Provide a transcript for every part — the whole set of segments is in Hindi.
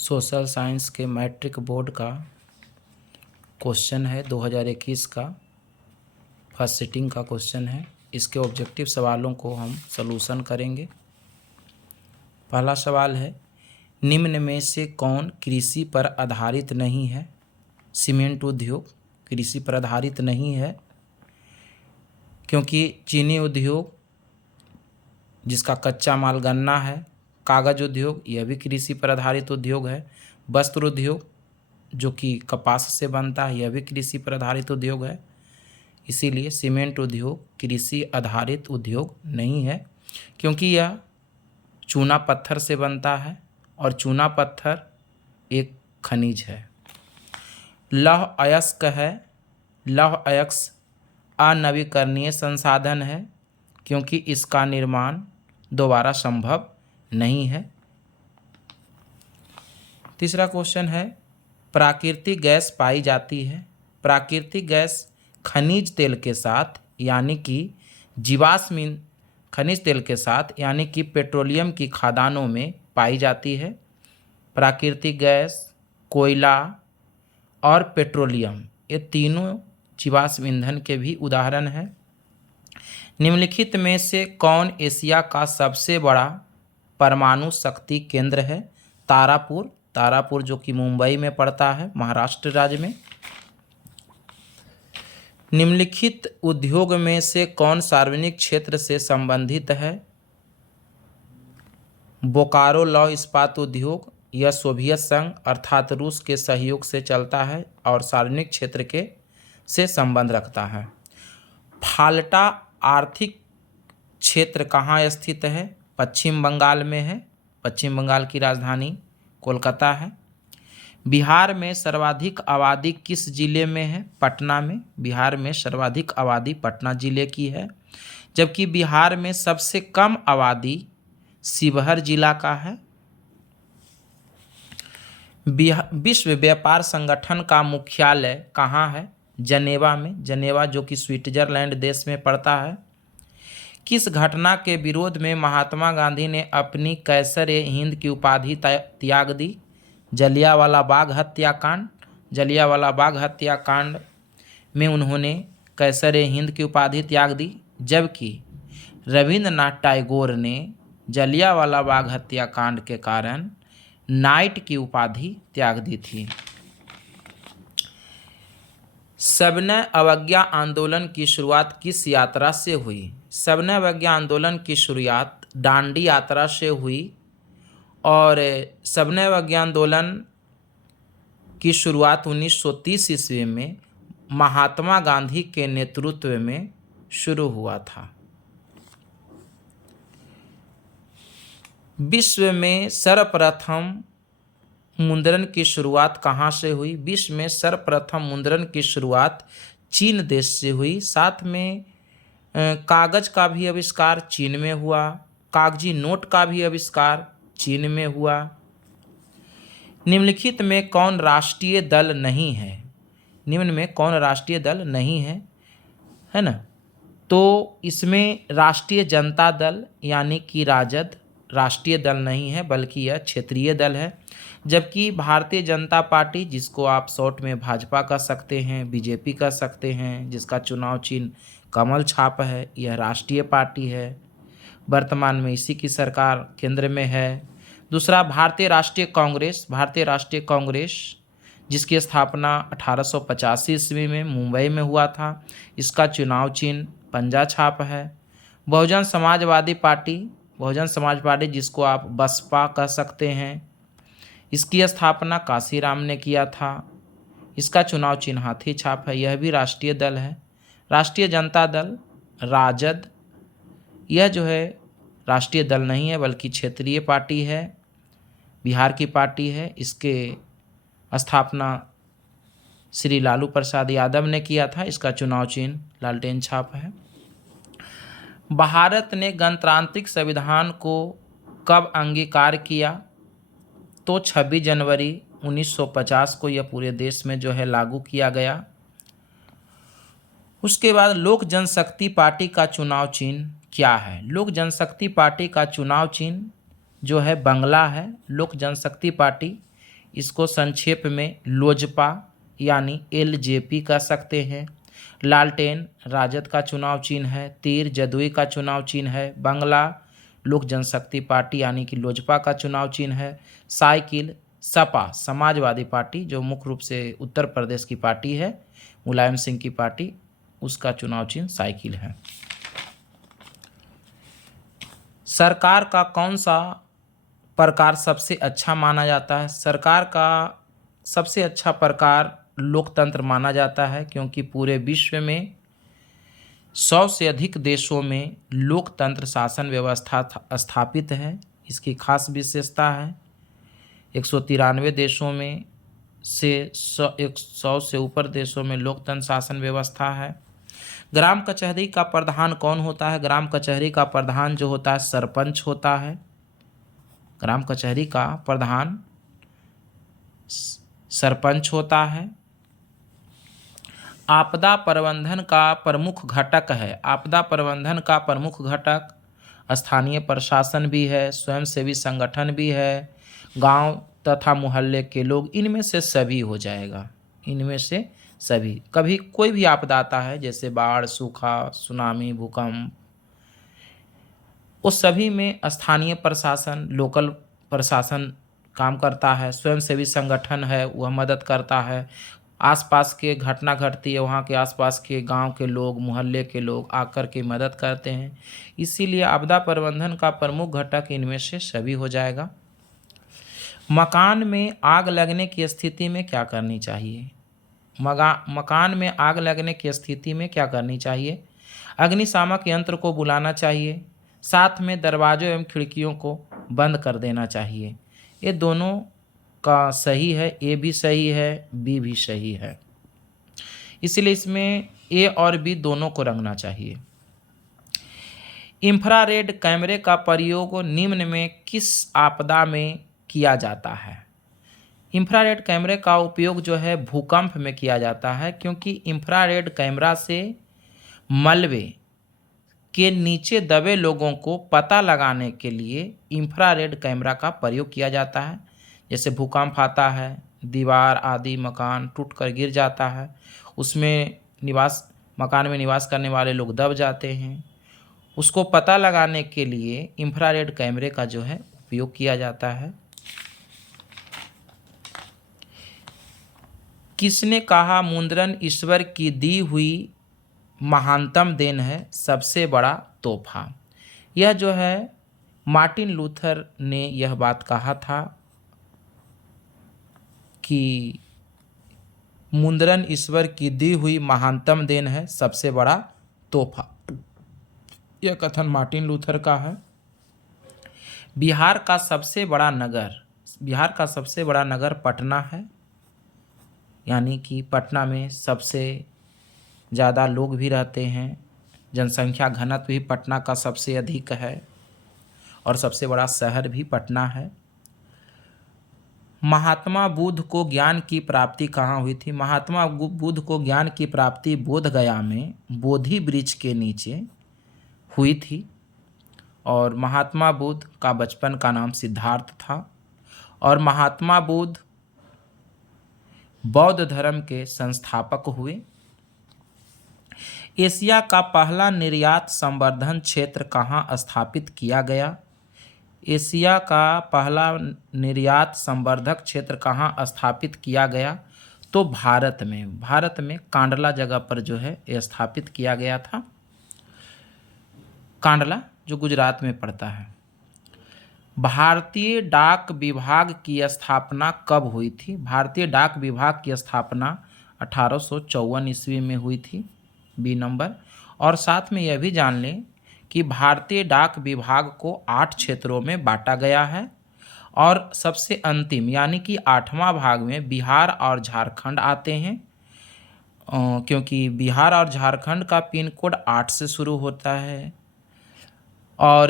सोशल साइंस के मैट्रिक बोर्ड का क्वेश्चन है 2021 का, फर्स्ट सिटिंग का क्वेश्चन है। इसके ऑब्जेक्टिव सवालों को हम सॉल्यूशन करेंगे। पहला सवाल है, निम्न में से कौन कृषि पर आधारित नहीं है? सीमेंट उद्योग कृषि पर आधारित नहीं है, क्योंकि चीनी उद्योग जिसका कच्चा माल गन्ना है, कागज उद्योग यह भी कृषि पर आधारित उद्योग है, वस्त्र उद्योग जो कि कपास से बनता है यह भी कृषि पर आधारित उद्योग है। इसीलिए सीमेंट उद्योग कृषि आधारित उद्योग नहीं है, क्योंकि यह चूना पत्थर से बनता है और चूना पत्थर एक खनिज है। लौह अयस्क है, लौह अयस्क अनवीकरणीय संसाधन है, क्योंकि इसका निर्माण दोबारा संभव नहीं है। तीसरा क्वेश्चन है, प्राकृतिक गैस पाई जाती है। प्राकृतिक गैस खनिज तेल के साथ यानी कि जीवाश्म खनिज तेल के साथ यानी कि पेट्रोलियम की खदानों में पाई जाती है। प्राकृतिक गैस, कोयला और पेट्रोलियम ये तीनों जीवाश्म ईंधन के भी उदाहरण हैं। निम्नलिखित में से कौन एशिया का सबसे बड़ा परमाणु शक्ति केंद्र है? तारापुर, तारापुर जो कि मुंबई में पड़ता है, महाराष्ट्र राज्य में। निम्नलिखित उद्योग में से कौन सार्वजनिक क्षेत्र से संबंधित है? बोकारो लौह इस्पात उद्योग यह सोवियत संघ अर्थात रूस के सहयोग से चलता है और सार्वजनिक क्षेत्र के से संबंध रखता है। फाल्टा आर्थिक क्षेत्र कहाँ स्थित है? पश्चिम बंगाल में है। पश्चिम बंगाल की राजधानी कोलकाता है। बिहार में सर्वाधिक आबादी किस जिले में है? पटना में। बिहार में सर्वाधिक आबादी पटना जिले की है, जबकि बिहार में सबसे कम आबादी शिवहर जिला का है। विश्व व्यापार संगठन का मुख्यालय कहाँ है? जनेवा में। जनेवा जो कि स्विट्जरलैंड देश में पड़ता है। किस घटना के विरोध में महात्मा गांधी ने अपनी कैसर-ए-हिंद की उपाधि त्याग दी? जलियांवाला बाग हत्याकांड। जलियांवाला बाग हत्याकांड में उन्होंने कैसर-ए-हिंद की उपाधि त्याग दी, जबकि रविंद्रनाथ टैगोर ने जलियांवाला बाग हत्याकांड के कारण नाइट की उपाधि त्याग दी थी। सविनय अवज्ञा आंदोलन की शुरुआत किस यात्रा से हुई? सविनय अवज्ञा आंदोलन की शुरुआत दांडी यात्रा से हुई और सविनय अवज्ञा आंदोलन की शुरुआत 1930 ईस्वी में महात्मा गांधी के नेतृत्व में शुरू हुआ था। विश्व में सर्वप्रथम मुद्रण की शुरुआत कहाँ से हुई? विश्व में सर्वप्रथम मुद्रण की शुरुआत चीन देश से हुई। साथ में कागज का भी आविष्कार चीन में हुआ। कागजी नोट का भी आविष्कार चीन में हुआ। निम्नलिखित में कौन राष्ट्रीय दल नहीं है? निम्न में कौन राष्ट्रीय दल नहीं है, है ना? तो इसमें राष्ट्रीय जनता दल यानी कि राजद राष्ट्रीय दल नहीं है, बल्कि यह क्षेत्रीय दल है। जबकि भारतीय जनता पार्टी, जिसको आप शॉर्ट में भाजपा कह सकते हैं, बीजेपी कह सकते हैं, जिसका चुनाव चिन्ह कमल छाप है, यह राष्ट्रीय पार्टी है। वर्तमान में इसी की सरकार केंद्र में है। दूसरा, भारतीय राष्ट्रीय कांग्रेस। भारतीय राष्ट्रीय कांग्रेस जिसकी स्थापना 1885 ईस्वी में मुंबई में हुआ था, इसका चुनाव चिन्ह पंजा छाप है। बहुजन समाजवादी पार्टी, बहुजन समाज पार्टी जिसको आप बसपा कह सकते हैं, इसकी स्थापना काशीराम ने किया था। इसका चुनाव चिन्ह हाथी छाप है, यह भी राष्ट्रीय दल है। राष्ट्रीय जनता दल राजद, यह जो है राष्ट्रीय दल नहीं है बल्कि क्षेत्रीय पार्टी है, बिहार की पार्टी है। इसके स्थापना श्री लालू प्रसाद यादव ने किया था। इसका चुनाव चिन्ह लालटेन छाप है। भारत ने गणतांत्रिक संविधान को कब अंगीकार किया? तो 26 जनवरी 1950 को यह पूरे देश में जो है लागू किया गया। उसके बाद लोक जनशक्ति पार्टी का चुनाव चिन्ह क्या है? लोक जनशक्ति पार्टी का चुनाव चिन्ह जो है बंगला है। लोक जनशक्ति पार्टी इसको संक्षेप में लोजपा यानी एलजेपी कह सकते हैं। लालटेन राजद का चुनाव चिन्ह है। तीर जदयू का चुनाव चिन्ह है। बंगला लोक जनशक्ति पार्टी यानी कि लोजपा का चुनाव चिन्ह है। साइकिल सपा समाजवादी पार्टी जो मुख्य रूप से उत्तर प्रदेश की पार्टी है, मुलायम सिंह की पार्टी, उसका चुनाव चिन्ह साइकिल है। सरकार का कौन सा प्रकार सबसे अच्छा माना जाता है? सरकार का सबसे अच्छा प्रकार लोकतंत्र माना जाता है, क्योंकि पूरे विश्व में 100 से अधिक देशों में लोकतंत्र शासन व्यवस्था स्थापित है। इसकी खास विशेषता है 193 देशों में से 100 से ऊपर देशों में लोकतंत्र शासन व्यवस्था है। ग्राम कचहरी का प्रधान कौन होता है? ग्राम कचहरी का प्रधान जो होता है सरपंच होता है। ग्राम कचहरी का प्रधान सरपंच होता है। आपदा प्रबंधन का प्रमुख घटक है। आपदा प्रबंधन का प्रमुख घटक स्थानीय प्रशासन भी है, स्वयंसेवी संगठन भी है, गांव तथा मोहल्ले के लोग, इनमें से सभी हो जाएगा। इनमें से सभी, कभी कोई भी आपदा आता है जैसे बाढ़, सूखा, सुनामी, भूकंप, उस सभी में स्थानीय प्रशासन, लोकल प्रशासन काम करता है। स्वयंसेवी संगठन है वह मदद करता है। आसपास के घटना घटती है, वहाँ के आसपास के गांव के लोग, मोहल्ले के लोग आकर के मदद करते हैं। इसीलिए आपदा प्रबंधन का प्रमुख घटक इनमें से सभी हो जाएगा। मकान में आग लगने की स्थिति में क्या करनी चाहिए? मकान में आग लगने की स्थिति में क्या करनी चाहिए? अग्निशामक यंत्र को बुलाना चाहिए। साथ में दरवाजों एवं खिड़कियों को बंद कर देना चाहिए। ये दोनों का सही है, ए भी सही है, बी भी सही है, इसलिए इसमें ए और बी दोनों को रंगना चाहिए। इंफ्रारेड कैमरे का प्रयोग निम्न में किस आपदा में किया जाता है? इंफ्रारेड कैमरे का उपयोग जो है भूकंप में किया जाता है, क्योंकि इंफ्रारेड कैमरा से मलबे के नीचे दबे लोगों को पता लगाने के लिए इंफ्रारेड कैमरा का प्रयोग किया जाता है। जैसे भूकंप आता है, दीवार आदि मकान टूटकर गिर जाता है, उसमें मकान में निवास करने वाले लोग दब जाते हैं, उसको पता लगाने के लिए इंफ्रारेड कैमरे का जो है उपयोग किया जाता है। किसने कहा मुद्रण ईश्वर की दी हुई महानतम देन है, सबसे बड़ा तोहफा? यह जो है मार्टिन लूथर ने यह बात कहा था कि मुद्रण ईश्वर की दी हुई महानतम देन है, सबसे बड़ा तोहफा। यह कथन मार्टिन लूथर का है। बिहार का सबसे बड़ा नगर पटना है, यानी कि पटना में सबसे ज़्यादा लोग भी रहते हैं। जनसंख्या घनत्व भी पटना का सबसे अधिक है और सबसे बड़ा शहर भी पटना है। महात्मा बुद्ध को ज्ञान की प्राप्ति कहाँ हुई थी? महात्मा बुद्ध को ज्ञान की प्राप्ति बोध गया में बोधि वृक्ष के नीचे हुई थी। और महात्मा बुद्ध का बचपन का नाम सिद्धार्थ था। और महात्मा बुद्ध बौद्ध धर्म के संस्थापक हुए। एशिया का पहला निर्यात संवर्धन क्षेत्र कहाँ स्थापित किया गया? एशिया का पहला निर्यात संवर्धक क्षेत्र कहाँ स्थापित किया गया? तो भारत में कांडला जगह पर जो है ये स्थापित किया गया था। कांडला जो गुजरात में पड़ता है। भारतीय डाक विभाग की स्थापना कब हुई थी? भारतीय डाक विभाग की स्थापना 1854 ईस्वी में हुई थी, बी नंबर। और साथ में यह भी जान लें कि भारतीय डाक विभाग को 8 क्षेत्रों में बांटा गया है और सबसे अंतिम यानी कि 8वां भाग में बिहार और झारखंड आते हैं, क्योंकि बिहार और झारखंड का पिन कोड 8 से शुरू होता है और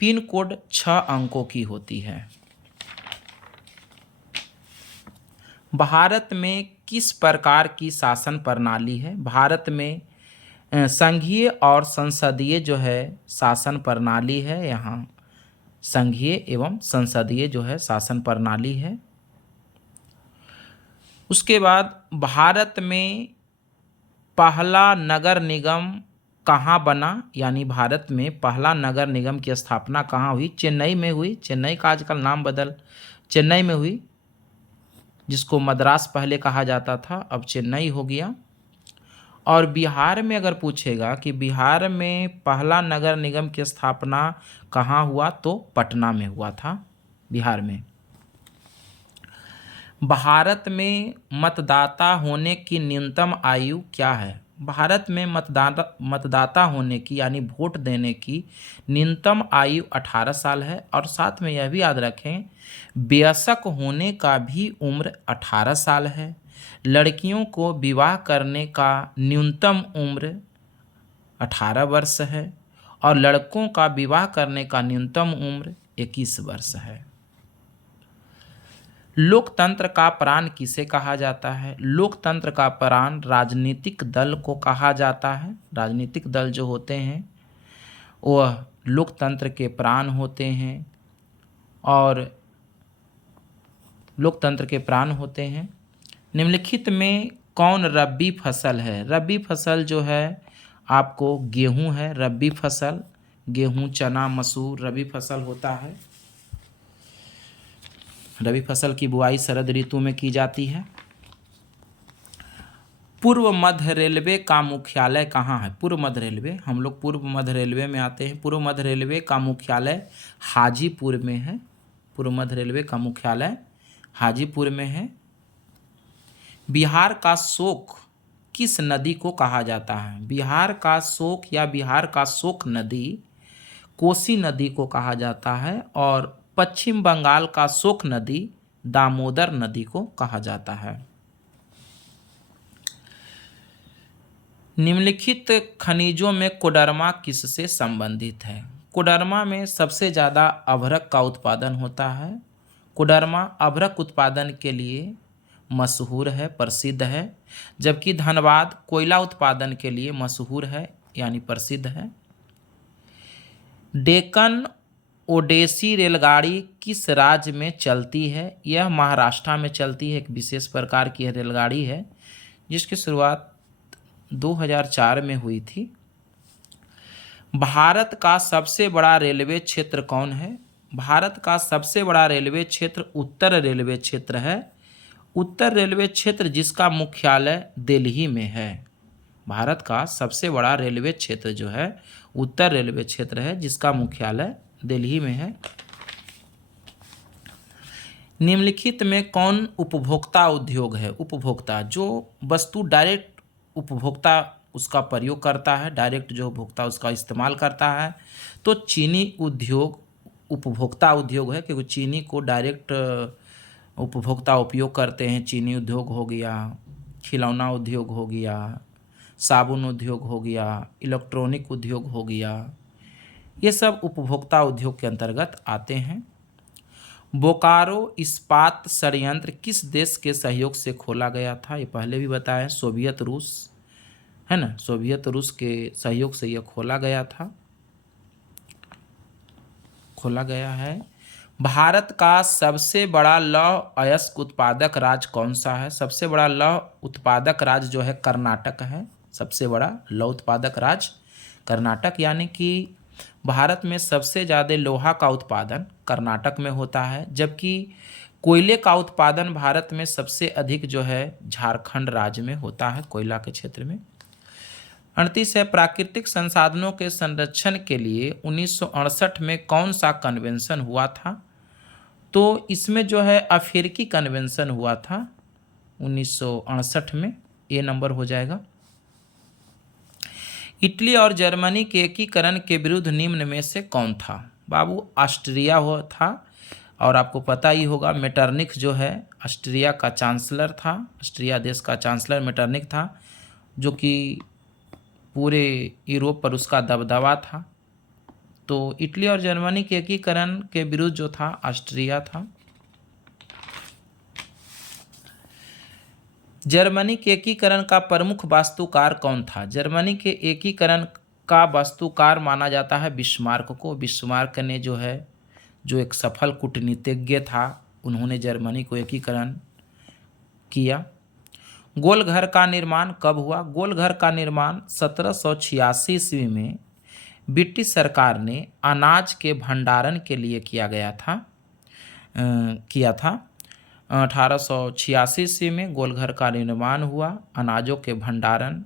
पिन कोड 6 अंकों की होती है। भारत में किस प्रकार की शासन प्रणाली है? भारत में संघीय और संसदीय जो है शासन प्रणाली है। यहाँ संघीय एवं संसदीय जो है शासन प्रणाली है। उसके बाद भारत में पहला नगर निगम कहाँ बना, यानी भारत में पहला नगर निगम की स्थापना कहाँ हुई? चेन्नई में हुई। चेन्नई का आजकल नाम बदल चेन्नई में हुई, जिसको मद्रास पहले कहा जाता था, अब चेन्नई हो गया। और बिहार में अगर पूछेगा कि बिहार में पहला नगर निगम की स्थापना कहाँ हुआ, तो पटना में हुआ था, बिहार में। भारत में मतदाता होने की न्यूनतम आयु क्या है? भारत में मतदाता होने की, यानी वोट देने की न्यूनतम आयु 18 साल है। और साथ में यह भी याद रखें, वयस्क होने का भी उम्र 18 साल है। लड़कियों को विवाह करने का न्यूनतम उम्र 18 वर्ष है और लड़कों का विवाह करने का न्यूनतम उम्र 21 वर्ष है। लोकतंत्र का प्राण किसे कहा जाता है? लोकतंत्र का प्राण राजनीतिक दल को कहा जाता है। राजनीतिक दल जो होते हैं वह लोकतंत्र के प्राण होते हैं और लोकतंत्र के प्राण होते हैं। निम्नलिखित में कौन रबी फसल है? रबी फसल जो है आपको गेहूं है। रबी फसल गेहूं, चना, मसूर रबी फसल होता है। रबी फसल की बुआई शरद ऋतु में की जाती है। पूर्व मध्य रेलवे का मुख्यालय कहाँ है? पूर्व मध्य रेलवे, हम लोग पूर्व मध्य रेलवे में आते हैं। पूर्व मध्य रेलवे का मुख्यालय हाजीपुर में है। पूर्व मध्य रेलवे का मुख्यालय हाजीपुर में है। बिहार का शोक किस नदी को कहा जाता है? बिहार का शोक या बिहार का शोक नदी कोसी नदी को कहा जाता है और पश्चिम बंगाल का शोक नदी दामोदर नदी को कहा जाता है। निम्नलिखित खनिजों में कोडरमा किससे संबंधित है? कोडरमा में सबसे ज़्यादा अभ्रक का उत्पादन होता है। कोडरमा अभ्रक उत्पादन के लिए मशहूर है, प्रसिद्ध है, जबकि धनबाद कोयला उत्पादन के लिए मशहूर है, यानी प्रसिद्ध है। डेक्कन ओडेसी रेलगाड़ी किस राज्य में चलती है? यह महाराष्ट्र में चलती है। एक विशेष प्रकार की रेलगाड़ी है जिसकी शुरुआत 2004 में हुई थी। भारत का सबसे बड़ा रेलवे क्षेत्र कौन है? भारत का सबसे बड़ा रेलवे क्षेत्र उत्तर रेलवे क्षेत्र है। उत्तर रेलवे क्षेत्र जिसका मुख्यालय दिल्ली में है। भारत का सबसे बड़ा रेलवे क्षेत्र जो है उत्तर रेलवे क्षेत्र है, जिसका मुख्यालय दिल्ली में है। निम्नलिखित में कौन उपभोक्ता उद्योग है? उपभोक्ता जो वस्तु डायरेक्ट उपभोक्ता उसका प्रयोग करता है, डायरेक्ट जो उपभोक्ता उसका इस्तेमाल करता है, तो चीनी उद्योग उपभोक्ता उद्योग है, क्योंकि चीनी को डायरेक्ट उपभोक्ता उपयोग करते हैं। चीनी उद्योग हो गया, खिलौना उद्योग हो गया, साबुन उद्योग हो गया, इलेक्ट्रॉनिक उद्योग हो गया, ये सब उपभोक्ता उद्योग के अंतर्गत आते हैं। बोकारो इस्पात संयंत्र किस देश के सहयोग से खोला गया था? ये पहले भी बताया, सोवियत रूस है ना, सोवियत रूस के सहयोग से यह खोला गया था, खोला गया है। भारत का सबसे बड़ा लौह अयस्क उत्पादक राज्य कौन सा है? सबसे बड़ा लौह उत्पादक राज्य जो है कर्नाटक है। सबसे बड़ा लौह उत्पादक राज्य कर्नाटक, यानी कि भारत में सबसे ज़्यादा लोहा का उत्पादन कर्नाटक में होता है, जबकि कोयले का उत्पादन भारत में सबसे अधिक जो है झारखंड राज्य में होता है, कोयला के क्षेत्र में। 38 है, प्राकृतिक संसाधनों के संरक्षण के लिए 1968 में कौन सा कन्वेंशन हुआ था? तो इसमें जो है अफ्रीकी कन्वेंशन हुआ था 1968 में, ये नंबर हो जाएगा। इटली और जर्मनी के एकीकरण के विरुद्ध निम्न में से कौन था? बाबू ऑस्ट्रिया हुआ था, और आपको पता ही होगा मेटरनिख जो है ऑस्ट्रिया का चांसलर था। ऑस्ट्रिया देश का चांसलर मेटरनिख था, जो कि पूरे यूरोप पर उसका दबदबा था। तो इटली और जर्मनी के एकीकरण के विरुद्ध जो था ऑस्ट्रिया था। जर्मनी के एकीकरण का प्रमुख वास्तुकार कौन था? जर्मनी के एकीकरण का वास्तुकार माना जाता है बिस्मार्क को। बिस्मार्क ने जो है, जो एक सफल कूटनीतिज्ञ था, उन्होंने जर्मनी को एकीकरण किया। गोलघर का निर्माण कब हुआ? गोलघर का निर्माण 1786 ईस्वी में ब्रिटिश सरकार ने अनाज के भंडारण के लिए किया था। 1886 ईस्वी में गोलघर का निर्माण हुआ अनाजों के भंडारण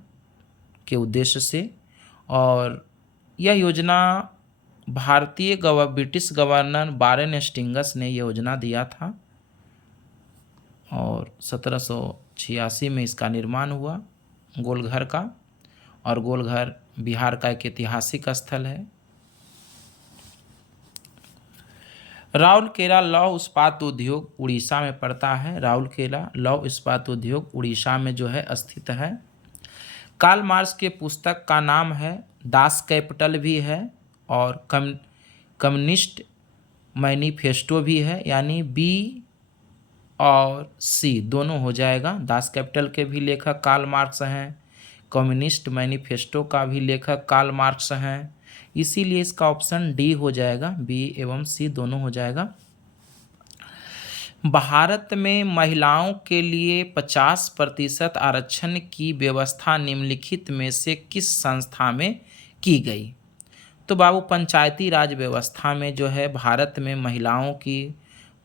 के उद्देश्य से, और यह योजना ब्रिटिश गवर्नर वारेन हेस्टिंग्स ने योजना दिया था और 1786 में इसका निर्माण हुआ गोलघर का। और गोलघर बिहार का एक ऐतिहासिक स्थल है। राउरकेला लौह इस्पात उद्योग उड़ीसा में पड़ता है। राउरकेला लौह इस्पात उद्योग उड़ीसा में जो है स्थित है। कार्ल मार्क्स के पुस्तक का नाम है दास कैपिटल भी है और कम्युनिस्ट मैनिफेस्टो भी है, यानी बी और सी दोनों हो जाएगा। दास कैपिटल के भी लेखक कार्ल मार्क्स हैं, कम्युनिस्ट मैनिफेस्टो का भी लेखक कार्ल मार्क्स हैं, इसीलिए इसका ऑप्शन डी हो जाएगा, बी एवं सी दोनों हो जाएगा। भारत में महिलाओं के लिए 50% आरक्षण की व्यवस्था निम्नलिखित में से किस संस्था में की गई? तो बाबू पंचायती राज व्यवस्था में जो है भारत में महिलाओं की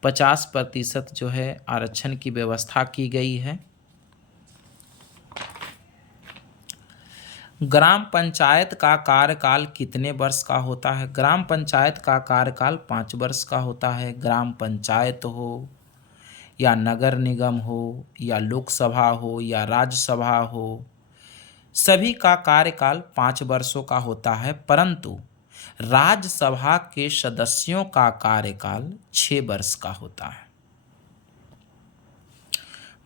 50% जो है आरक्षण की व्यवस्था की गई है। ग्राम पंचायत का कार्यकाल कितने वर्ष का होता है? ग्राम पंचायत का कार्यकाल 5 वर्ष का होता है। ग्राम पंचायत हो या नगर निगम हो या लोकसभा हो या राज्यसभा हो, सभी का कार्यकाल 5 वर्षों का होता है, परंतु राज्यसभा के सदस्यों का कार्यकाल 6 वर्ष का होता है।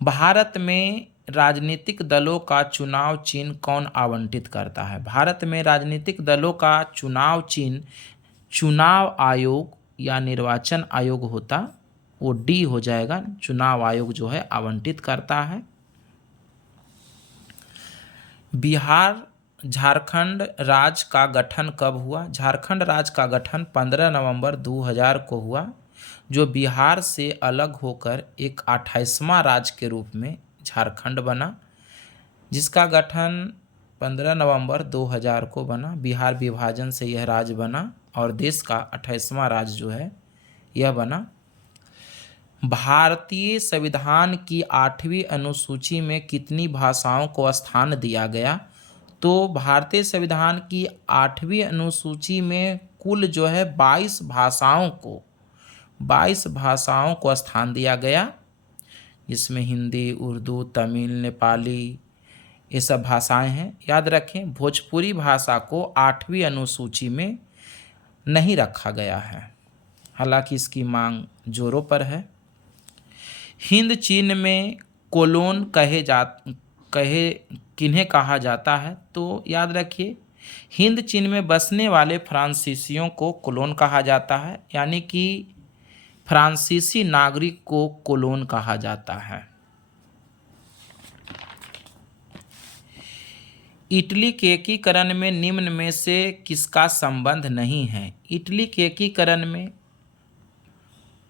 भारत में राजनीतिक दलों का चुनाव चिन्ह कौन आवंटित करता है? भारत में राजनीतिक दलों का चुनाव चिन्ह चुनाव आयोग या निर्वाचन आयोग होता, वो डी हो जाएगा, चुनाव आयोग जो है आवंटित करता है। बिहार झारखंड राज्य का गठन कब हुआ? झारखंड राज्य का गठन 15 नवंबर 2000 को हुआ, जो बिहार से अलग होकर एक 28वां राज्य के रूप में झारखंड बना, जिसका गठन 15 नवंबर 2000 को बना। बिहार विभाजन से यह राज्य बना और देश का 28वां राज्य जो है यह बना। भारतीय संविधान की 8वीं अनुसूची में कितनी भाषाओं को स्थान दिया गया? तो भारतीय संविधान की 8वीं अनुसूची में कुल जो है 22 भाषाओं को स्थान दिया गया, जिसमें हिंदी, उर्दू, तमिल, नेपाली ये सब भाषाएं हैं। याद रखें, भोजपुरी भाषा को 8वीं अनुसूची में नहीं रखा गया है, हालांकि इसकी मांग जोरों पर है। हिंद चीन में कोलोन किन्हें कहा जाता है? तो याद रखिए, हिंद चीन में बसने वाले फ्रांसीसियों को कोलोन कहा जाता है, यानी कि फ्रांसीसी नागरिक को कोलोन कहा जाता है। इटली के एकीकरण में निम्न में से किसका संबंध नहीं है? इटली के एकीकरण में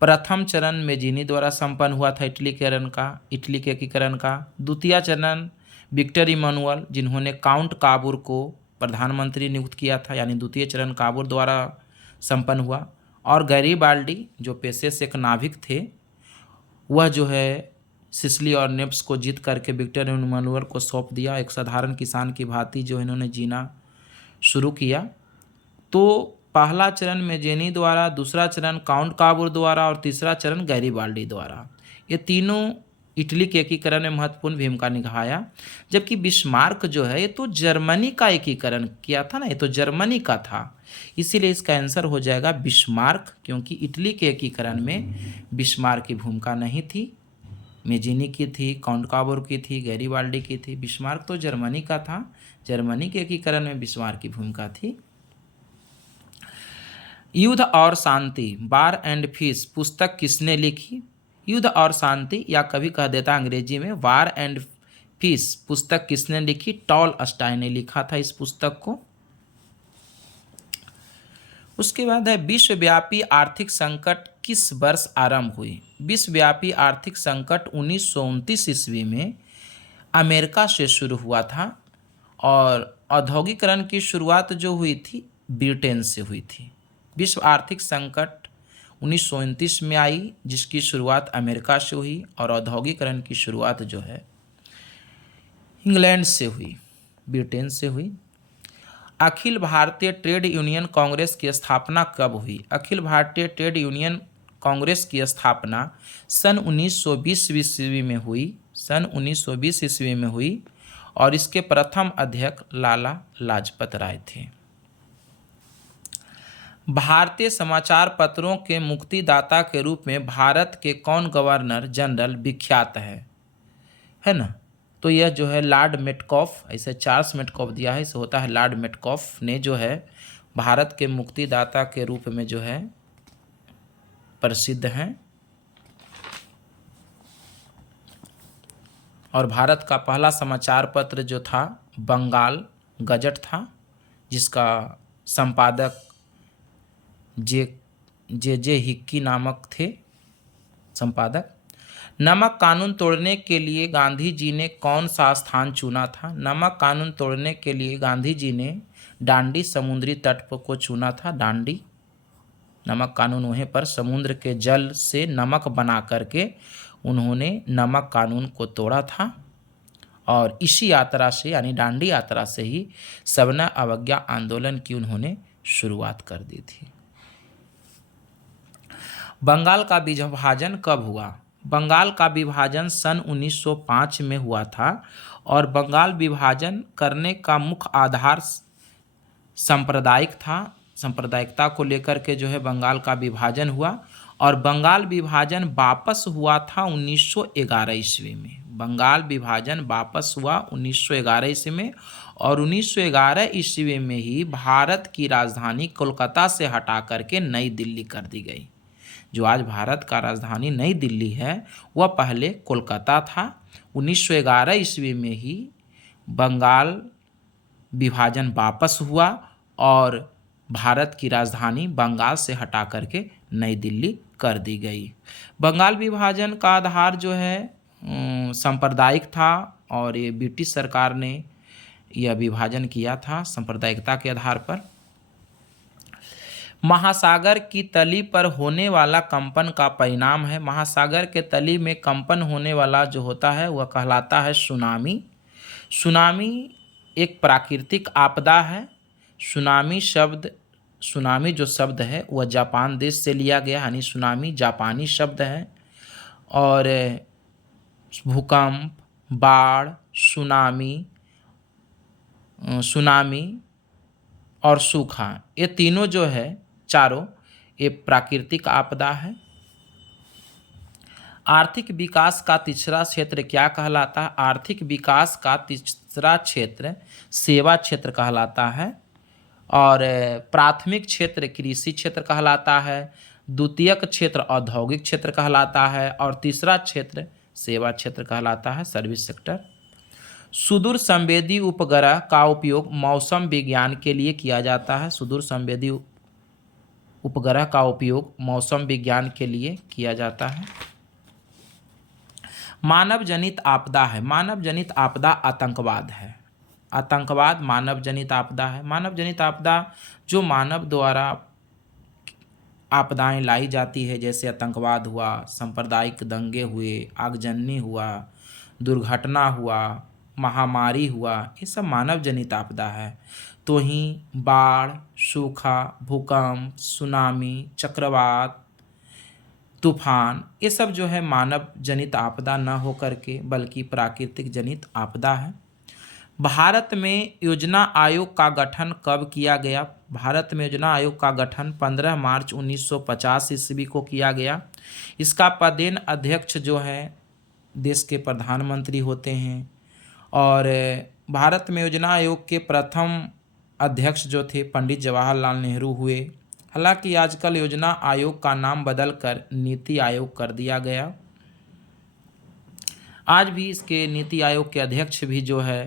प्रथम चरण मेजिनी द्वारा संपन्न हुआ था इटली के एकीकरण का। द्वितीय चरण विक्टर इमानुअल, जिन्होंने काउंट काबूर को प्रधानमंत्री नियुक्त किया था, यानी द्वितीय चरण काबूर द्वारा संपन्न हुआ। और गैरीबाल्डी जो पेशे से एक नाविक थे, वह जो है सिसिली और नेप्स को जीत करके विक्टर इमानुअल को सौंप दिया। एक साधारण किसान की भांति जो इन्होंने जीना शुरू किया। तो पहला चरण मेजेनी द्वारा, दूसरा चरण काउंट काबूर द्वारा और तीसरा चरण गैरीबाल्डी द्वारा, ये तीनों इटली के एकीकरण में महत्वपूर्ण भूमिका निभाया। जबकि बिस्मार्क जो है ये तो जर्मनी का एकीकरण किया था ना, ये तो जर्मनी का था, इसीलिए इसका आंसर हो जाएगा बिस्मार्क, क्योंकि इटली के एकीकरण में बिस्मार्क की भूमिका नहीं थी, मेजिनी की थी, काउंट काबूर की थी, गैरीबाल्डी की थी। बिस्मार्क तो जर्मनी का था, जर्मनी के एकीकरण में बिस्मार्क की भूमिका थी। युद्ध और शांति वार एंड पीस पुस्तक किसने लिखी? युद्ध और शांति, या कभी कह देता अंग्रेजी में वार एंड पीस पुस्तक किसने लिखी? टॉलस्टॉय ने लिखा था इस पुस्तक को। उसके बाद है विश्वव्यापी आर्थिक संकट किस वर्ष आरंभ हुई? विश्वव्यापी आर्थिक संकट 1929 ईस्वी में अमेरिका से शुरू हुआ था और औद्योगिकरण की शुरुआत जो हुई थी ब्रिटेन से हुई थी। विश्व आर्थिक संकट 1929 में आई, जिसकी शुरुआत अमेरिका से हुई, और औद्योगिकरण की शुरुआत जो है इंग्लैंड से हुई, ब्रिटेन से हुई। अखिल भारतीय ट्रेड यूनियन कांग्रेस की स्थापना कब हुई? अखिल भारतीय ट्रेड यूनियन कांग्रेस की स्थापना सन 1920 ईस्वी में हुई, सन 1920 ईस्वी में हुई, और इसके प्रथम अध्यक्ष लाला लाजपत राय थे। भारतीय समाचार पत्रों के मुक्तिदाता के रूप में भारत के कौन गवर्नर जनरल विख्यात है ना? तो यह जो है लॉर्ड मेटकॉफ, ऐसे चार्ल्स मेटकॉफ दिया है, इसे होता है लॉर्ड मेटकॉफ ने जो है भारत के मुक्तिदाता के रूप में जो है प्रसिद्ध हैं। और भारत का पहला समाचार पत्र जो था बंगाल गजट था, जिसका संपादक जे हिक्की नामक थे संपादक। नमक कानून तोड़ने के लिए गांधी जी ने कौन सा स्थान चुना था? नमक कानून तोड़ने के लिए गांधी जी ने डांडी समुद्री तट को चुना था। डांडी नमक कानून वहीं पर समुद्र के जल से नमक बना करके उन्होंने नमक कानून को तोड़ा था, और इसी यात्रा से यानी डांडी यात्रा से ही सविनय अवज्ञा आंदोलन की उन्होंने शुरुआत कर दी थी। बंगाल का विभाजन कब हुआ? बंगाल का विभाजन सन 1905 में हुआ था, और बंगाल विभाजन करने का मुख्य आधार सांप्रदायिक था। सांप्रदायिकता को लेकर के जो है बंगाल का विभाजन हुआ, और बंगाल विभाजन वापस हुआ था 1911 ईस्वी में। बंगाल विभाजन वापस हुआ 1911 ईस्वी में, और 1911 ईस्वी में ही भारत की राजधानी कोलकाता से हटा करके नई दिल्ली कर दी गई। जो आज भारत का राजधानी नई दिल्ली है वह पहले कोलकाता था। 1911 ईस्वी में ही बंगाल विभाजन वापस हुआ और भारत की राजधानी बंगाल से हटा करके नई दिल्ली कर दी गई। बंगाल विभाजन का आधार जो है सांप्रदायिक था, और ये ब्रिटिश सरकार ने यह विभाजन किया था सांप्रदायिकता के आधार पर। महासागर की तली पर होने वाला कंपन का परिणाम है। महासागर के तली में कंपन होने वाला जो होता है वह कहलाता है सुनामी। सुनामी एक प्राकृतिक आपदा है। सुनामी जो शब्द है वह जापान देश से लिया गया, यानी सुनामी जापानी शब्द है। और भूकंप, बाढ़, सुनामी और सूखा, ये तीनों जो है चारों ये प्राकृतिक आपदा है। आर्थिक विकास का तीसरा क्षेत्र क्या कहलाता है? आर्थिक विकास का तीसरा क्षेत्र सेवा क्षेत्र कहलाता है, और प्राथमिक क्षेत्र कृषि क्षेत्र कहलाता है, द्वितीयक क्षेत्र औद्योगिक क्षेत्र कहलाता है, और तीसरा क्षेत्र सेवा क्षेत्र कहलाता है, सर्विस सेक्टर। सुदूर संवेदी उपग्रह का उपयोग मौसम विज्ञान के लिए किया जाता है। सुदूर संवेदी उपग्रह का उपयोग मौसम विज्ञान के लिए किया जाता है। मानव जनित आपदा है। मानव जनित आपदा आतंकवाद है। आतंकवाद मानव जनित आपदा है। मानव जनित आपदा जो मानव द्वारा आपदाएं लाई जाती है, जैसे आतंकवाद हुआ, सांप्रदायिक दंगे हुए, आगजनी हुआ, दुर्घटना हुआ, महामारी हुआ, ये सब मानव जनित आपदा है। तो ही बाढ़, सूखा, भूकंप, सुनामी, चक्रवात, तूफान, ये सब जो है मानव जनित आपदा न हो करके बल्कि प्राकृतिक जनित आपदा है। भारत में योजना आयोग का गठन कब किया गया? भारत में योजना आयोग का गठन 15 मार्च 1950 ईस्वी को किया गया। इसका पदेन अध्यक्ष जो है देश के प्रधानमंत्री होते हैं, और भारत में योजना आयोग के प्रथम अध्यक्ष जो थे पंडित जवाहरलाल नेहरू हुए। हालांकि आजकल योजना आयोग का नाम बदलकर नीति आयोग कर दिया गया। आज भी इसके नीति आयोग के अध्यक्ष भी जो है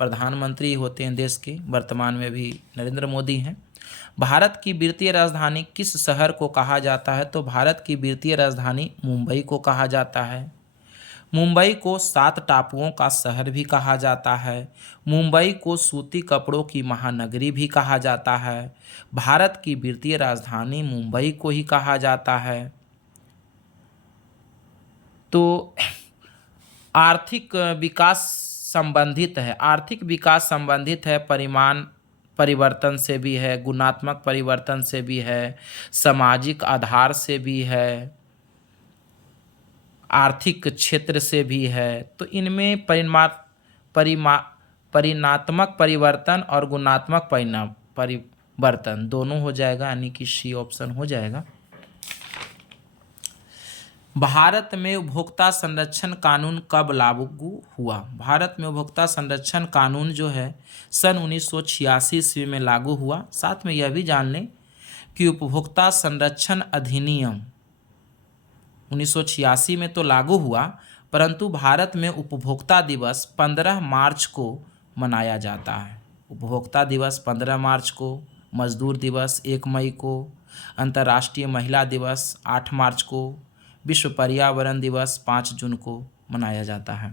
प्रधानमंत्री होते हैं देश के, वर्तमान में भी नरेंद्र मोदी हैं। भारत की वित्तीय राजधानी किस शहर को कहा जाता है? तो भारत की वित्तीय राजधानी मुंबई को कहा जाता है। मुंबई को 7 टापुओं का शहर भी कहा जाता है। मुंबई को सूती कपड़ों की महानगरी भी कहा जाता है। भारत की वित्तीय राजधानी मुंबई को ही कहा जाता है। तो आर्थिक विकास संबंधित है, आर्थिक विकास संबंधित है, परिमाण परिवर्तन से भी है, गुणात्मक परिवर्तन से भी है, सामाजिक आधार से भी है, आर्थिक क्षेत्र से भी है। तो इनमें परिमा परिणात्मक परिवर्तन और गुणात्मक परिणाम परिवर्तन दोनों हो जाएगा, यानी कि सी ऑप्शन हो जाएगा। भारत में उपभोक्ता संरक्षण कानून कब लागू हुआ? भारत में उपभोक्ता संरक्षण कानून जो है सन 1986 ईस्वी में लागू हुआ। साथ में यह भी जान लें कि उपभोक्ता संरक्षण अधिनियम 1986 में तो लागू हुआ, परंतु भारत में उपभोक्ता दिवस 15 मार्च को मनाया जाता है। उपभोक्ता दिवस 15 मार्च को, मजदूर दिवस 1 मई को, अंतर्राष्ट्रीय महिला दिवस 8 मार्च को, विश्व पर्यावरण दिवस 5 जून को मनाया जाता है।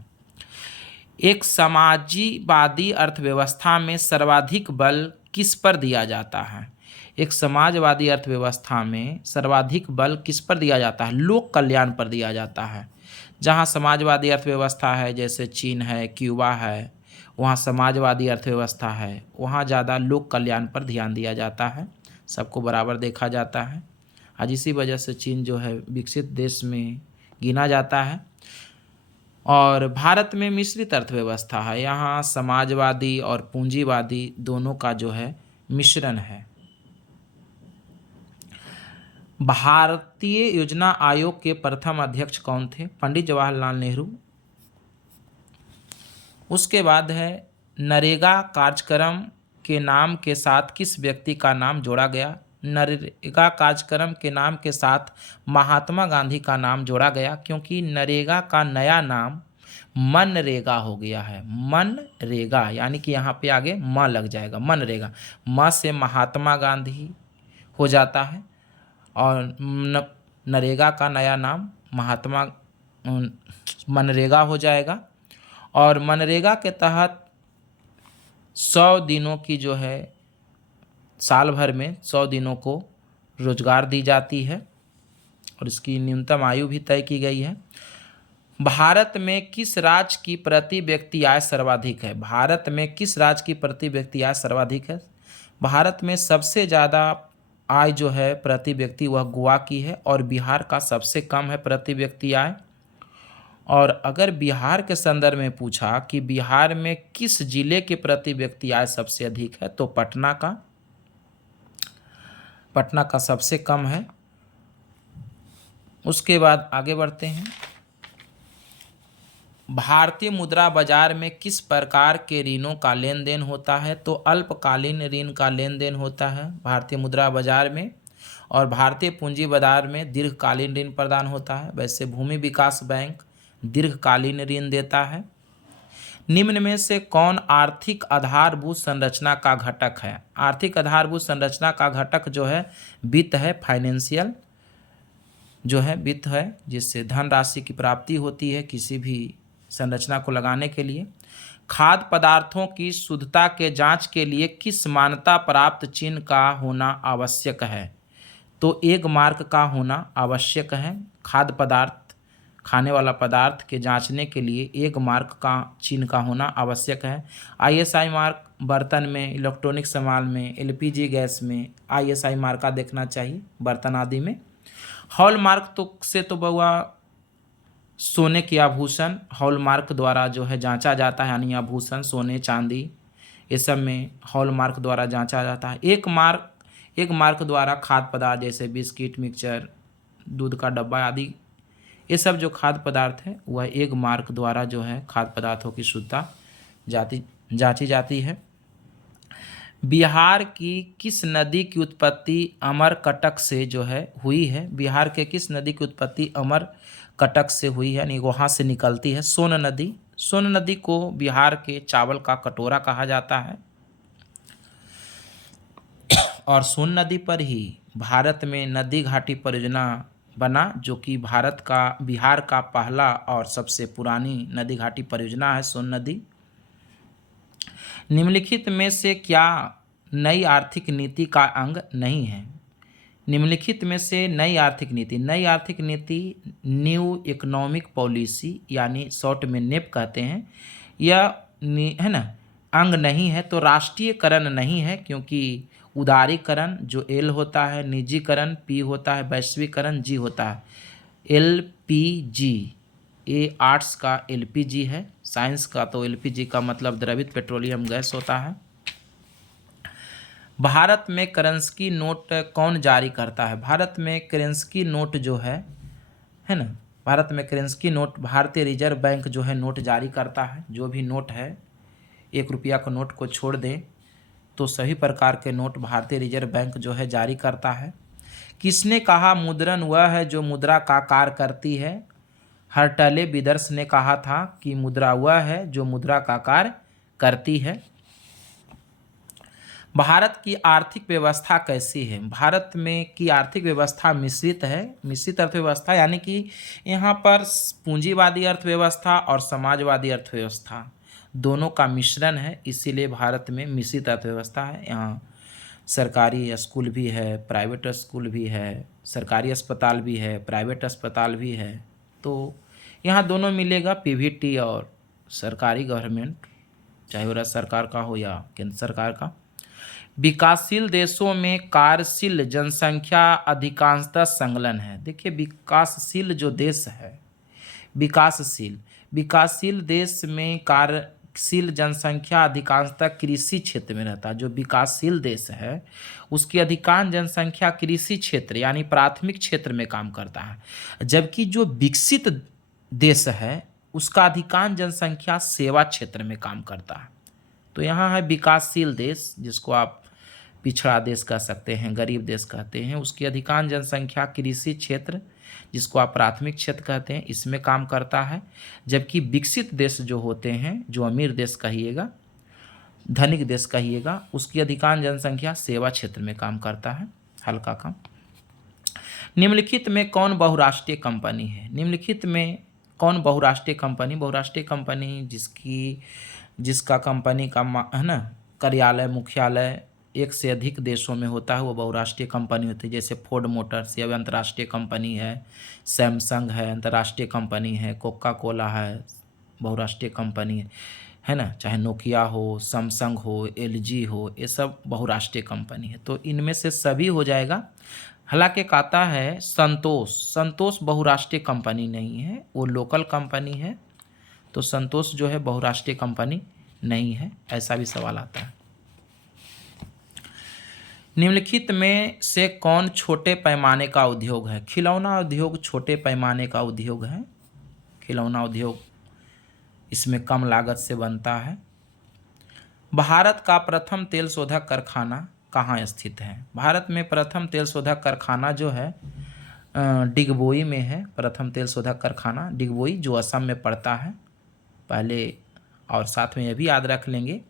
एक समाजवादी अर्थव्यवस्था में सर्वाधिक बल किस पर दिया जाता है? एक समाजवादी अर्थव्यवस्था में सर्वाधिक बल किस पर दिया जाता है? लोक कल्याण पर दिया जाता है। जहाँ समाजवादी अर्थव्यवस्था है, जैसे चीन है, क्यूबा है, वहाँ समाजवादी अर्थव्यवस्था है, वहाँ ज़्यादा लोक कल्याण पर ध्यान दिया जाता है, सबको बराबर देखा जाता है। आज इसी वजह से चीन जो है विकसित देश में गिना जाता है। और भारत में मिश्रित अर्थव्यवस्था है, यहाँ समाजवादी और पूंजीवादी दोनों का जो है मिश्रण है। भारतीय योजना आयोग के प्रथम अध्यक्ष कौन थे? पंडित जवाहरलाल नेहरू। उसके बाद है नरेगा कार्यक्रम के नाम के साथ किस व्यक्ति का नाम जोड़ा गया? नरेगा कार्यक्रम के नाम के साथ महात्मा गांधी का नाम जोड़ा गया, क्योंकि नरेगा का नया नाम मनरेगा हो गया है। मनरेगा यानी कि यहाँ पे आगे म लग जाएगा, मनरेगा। म से महात्मा गांधी हो जाता है और नरेगा का नया नाम मनरेगा हो जाएगा। और मनरेगा के तहत 100 दिनों की जो है, साल भर में 100 दिनों को रोजगार दी जाती है और इसकी न्यूनतम आयु भी तय की गई है। भारत में किस राज्य की प्रति व्यक्ति आय सर्वाधिक है? भारत में किस राज्य की प्रति व्यक्ति आय सर्वाधिक है? भारत में सबसे ज़्यादा आय जो है प्रति व्यक्ति वह गोवा की है और बिहार का सबसे कम है प्रति व्यक्ति आय। और अगर बिहार के संदर्भ में पूछा कि बिहार में किस जिले के प्रति व्यक्ति आय सबसे अधिक है, तो पटना का सबसे कम है। उसके बाद आगे बढ़ते हैं। भारतीय मुद्रा बाजार में किस प्रकार के ऋणों का लेन देन होता है? तो अल्पकालीन ऋण का लेन देन होता है भारतीय मुद्रा बाजार में। और भारतीय पूंजी बाजार में दीर्घकालीन ऋण प्रदान होता है। वैसे भूमि विकास बैंक दीर्घकालीन ऋण देता है। निम्न में से कौन आर्थिक आधारभूत संरचना का घटक है? आर्थिक आधारभूत संरचना का घटक जो है वित्त है, फाइनेंशियल जो है वित्त है, जिससे धनराशि की प्राप्ति होती है किसी भी संरचना को लगाने के लिए। खाद्य पदार्थों की शुद्धता के जांच के लिए किस मान्यता प्राप्त चिन्ह का होना आवश्यक है? तो एग मार्क का होना आवश्यक है। खाद्य पदार्थ, खाने वाला पदार्थ के जांचने के लिए एग मार्क का चिन्ह का होना आवश्यक है। ISI मार्क बर्तन में, इलेक्ट्रॉनिक सामान में, LPG गैस में ISI मार्क का देखना चाहिए, बर्तन आदि में। हॉलमार्क तो बउआ सोने के आभूषण हॉलमार्क द्वारा जो है जांचा जाता है, यानी आभूषण सोने चांदी ये सब में हॉलमार्क द्वारा जांचा जाता है। एक मार्क द्वारा खाद्य पदार्थ जैसे बिस्किट, मिक्सचर, दूध का डब्बा आदि ये सब जो खाद्य पदार्थ है वह एक मार्क द्वारा जो है खाद्य पदार्थों की शुद्धता जांची जाती है। बिहार की किस नदी की उत्पत्ति अमरकटक से जो है हुई है? बिहार के किस नदी की उत्पत्ति अमरकटक से हुई है, यानी वहाँ से निकलती है? सोन नदी। सोन नदी को बिहार के चावल का कटोरा कहा जाता है। और सोन नदी पर ही भारत में नदी घाटी परियोजना बना, जो कि बिहार का पहला और सबसे पुरानी नदी घाटी परियोजना है, सोन नदी। निम्नलिखित में से क्या नई आर्थिक नीति का अंग नहीं है? निम्नलिखित में से नई आर्थिक नीति न्यू इकोनॉमिक पॉलिसी यानी शॉर्ट में नेप कहते हैं, यह है ना, अंग नहीं है। तो राष्ट्रीयकरण नहीं है, क्योंकि उदारीकरण जो एल होता है, निजीकरण पी होता है, वैश्वीकरण जी होता है। एलपीजी, ये आर्ट्स का एलपीजी है, साइंस का तो एलपीजी का मतलब द्रवित पेट्रोलियम गैस होता है। भारत में करेंसी नोट कौन जारी करता है? भारत में करेंसी नोट जो है ना, भारत में करेंसी नोट भारतीय रिजर्व बैंक जो है नोट जारी करता है। जो भी नोट है, 1 रुपया का नोट को छोड़ दें तो सभी प्रकार के नोट भारतीय रिजर्व बैंक जो है जारी करता है। किसने कहा मुद्रण वह है जो मुद्रा का कार्य करती है? हर्टले विदर्स ने कहा था कि मुद्रा वह है जो मुद्रा का कार्य करती है। भारत की आर्थिक व्यवस्था कैसी है? भारत में की आर्थिक व्यवस्था मिश्रित है। मिश्रित अर्थव्यवस्था यानी कि यहाँ पर पूंजीवादी अर्थव्यवस्था और समाजवादी अर्थव्यवस्था दोनों का मिश्रण है, इसीलिए भारत में मिश्रित अर्थव्यवस्था है। यहाँ सरकारी स्कूल भी है, प्राइवेट स्कूल भी है, सरकारी अस्पताल भी है, प्राइवेट अस्पताल भी है। तो यहाँ दोनों मिलेगा, पीवीटी और सरकारी गवर्नमेंट, चाहे वो राज्य सरकार का हो या केंद्र सरकार का। विकासशील देशों में कार्यशील जनसंख्या अधिकांशतः संलग्न है। देखिए, विकासशील जो देश है, विकासशील देश में कार्यशील जनसंख्या अधिकांशतः कृषि क्षेत्र में रहता है। जो विकासशील देश है उसकी अधिकांश जनसंख्या कृषि क्षेत्र यानी प्राथमिक क्षेत्र में काम करता है, जबकि जो विकसित देश है उसका अधिकांश जनसंख्या सेवा क्षेत्र में काम करता है। तो यहाँ है विकासशील देश, जिसको आप पिछड़ा देश कह सकते हैं, गरीब देश कहते हैं, उसकी अधिकांश जनसंख्या कृषि क्षेत्र, जिसको आप प्राथमिक क्षेत्र कहते हैं, इसमें काम करता है। जबकि विकसित देश जो होते हैं, जो अमीर देश कहिएगा, धनिक देश कहिएगा, उसकी अधिकांश जनसंख्या सेवा क्षेत्र में काम करता है, हल्का काम। निम्नलिखित में कौन बहुराष्ट्रीय कंपनी है? निम्नलिखित में कौन बहुराष्ट्रीय कंपनी जिसका कंपनी का है ना कार्यालय मुख्यालय एक से अधिक देशों में होता है, वो बहुराष्ट्रीय कंपनी होती है। जैसे फोर्ड मोटर्स, ये अंतर्राष्ट्रीय कंपनी है, सैमसंग है अंतर्राष्ट्रीय कंपनी है, कोका कोला है बहुराष्ट्रीय कंपनी है ना, चाहे नोकिया हो, सैमसंग हो, एलजी हो, ये सब बहुराष्ट्रीय कंपनी है। तो इनमें से सभी हो जाएगा। हालांकि कहता है संतोष बहुराष्ट्रीय कंपनी नहीं है, वो लोकल कंपनी है। तो संतोष जो है बहुराष्ट्रीय कंपनी नहीं है, ऐसा भी सवाल आता है। निम्नलिखित में से कौन छोटे पैमाने का उद्योग है? खिलौना उद्योग छोटे पैमाने का उद्योग है। खिलौना उद्योग इसमें कम लागत से बनता है। भारत का प्रथम तेल शोधक कारखाना कहाँ स्थित है? भारत में प्रथम तेल शोधक कारखाना जो है डिगबोई में है। प्रथम तेल शोधक कारखाना डिगबोई, जो असम में पड़ता है पहले। और साथ में यह भी याद रख लेंगे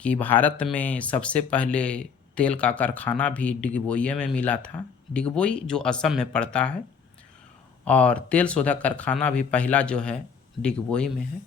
कि भारत में सबसे पहले तेल का कारखाना भी डिगबोई में मिला था। डिगबोई जो असम में पड़ता है, और तेल शोधक कारखाना भी पहला जो है डिगबोई में है।